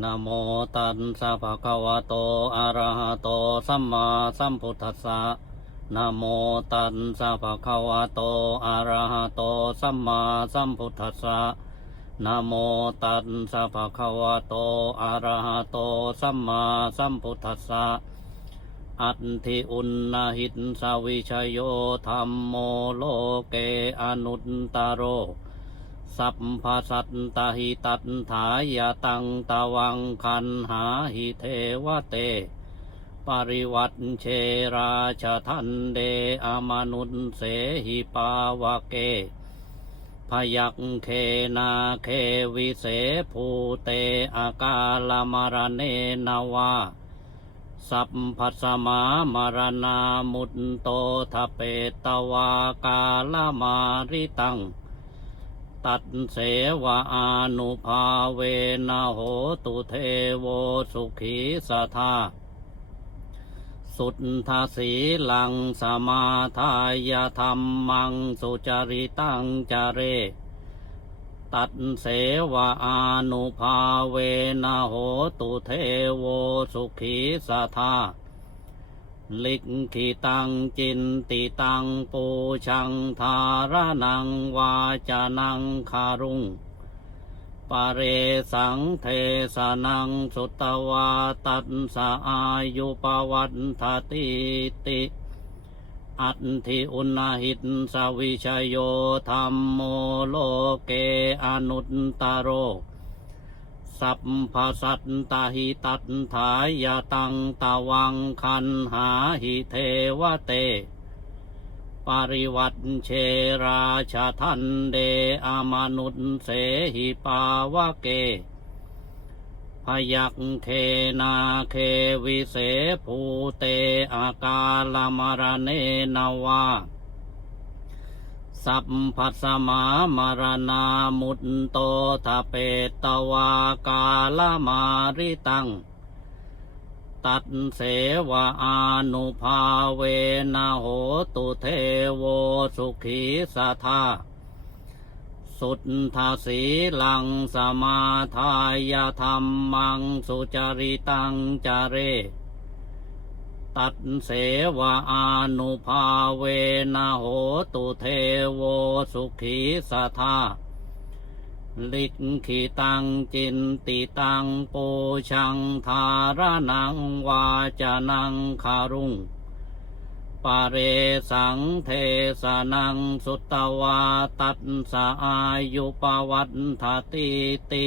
นะโมตัสสะภะคะวะโต อะระหะโต สัมมาสัมพุทธัสสะนะโมตัสสะภะคะวะโต อะระหะโต สัมมาสัมพุทธัสสะนะโมตัสสะภะคะวะโต อะระหะโต สัมมาสัมพุทธัสสะ อัตถิอุณนาหิตสวิชโยธรรมโมโลเกอนุตตโร สัพพสัตตหิตัตถายตังตวังคันหาหิเทวเต ปริวัตเชราชทันเดอมนุนเสหิปาวะเก พยักเคนาเควิเศภูเตอากาลมารเนนาวาสัพพัสมามารณามุตโตทเปตวากาลมาริตัง ตัดเสวะอานุภาเวนะโหตุเทโวสุขีสทาสุทธาสีลังสมาทายธรรมังสุจริตังจาเร ตัดเสวะอานุภาเวนะโหตุเทโวสุขีสทา ลิกขิตังจินติตังปูชังธารนังวาจานังคารุงปะเรสังเทสนังสุตวาตัสสะอายุปวัตถติติ อัตถิอุณหิตสวิชโยธรรมโมโลเกอนุตตโร สัพพสัตตหิตัตถายตังตวังคันหาหิเทวเต ปริวัตเชราชาทันเดอามนุษเสหิปาวะเก พยักเคนาเควิเศภูเตอากาลมารเนนาวา สัพพัสมามรณามุตโตทเปตวากาลมาริตัง ตัดเสวะอานุภาเวนะโหตุเทโวสุขีสทาสุทธาสีลังสมาทายธรรมังสุจริตังจาเร ตัดเสวะอานุภาเวนะโหตุเทโวสุขีสทาลิกขิตังจินติตังปูชังธารนังวาจานังคารุงปะเรสังเทสนังสุตวาตัสสะอายุปวัตถติติ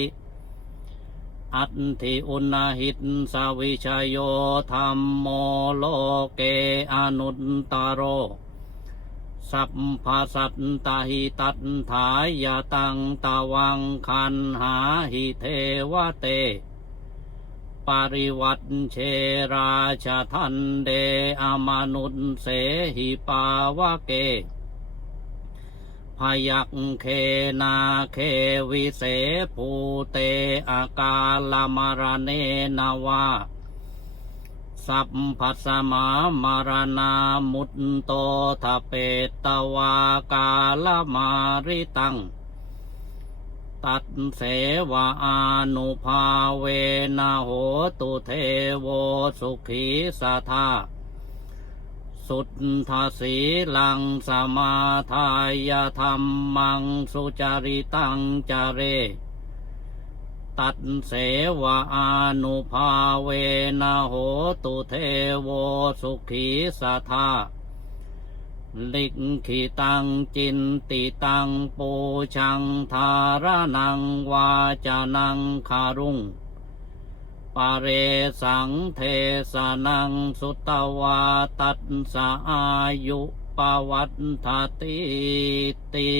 อัตถิอุณหิตสวิชโยธรรมโมโลเกอนุตตโร สัพพสัตตหิตัตถายตังตาวังคันหาหิเทวเต ปริวัตเชราชทันเดอมนุษเสหิปาวะเก พยักเคนาเควิเศภูเตอากาลมารเนนาวาสัพพัสมามารณามุตโตทเปตวากาลมาริตัง ตัดเสวะอานุภาเวนะโหตุเทโวสุขีสทา สุทธาสีลังสมาทายธรรมังสุจริตังจาเร ตัดเสวะอานุภาเวนะโหตุเทโวสุขีสัทาลิกขิตังจินติตังปูชังธารนังวาจานังคารุง ปะเรสังเทสนังสุตวาตัสสะอายุปวัตถติติ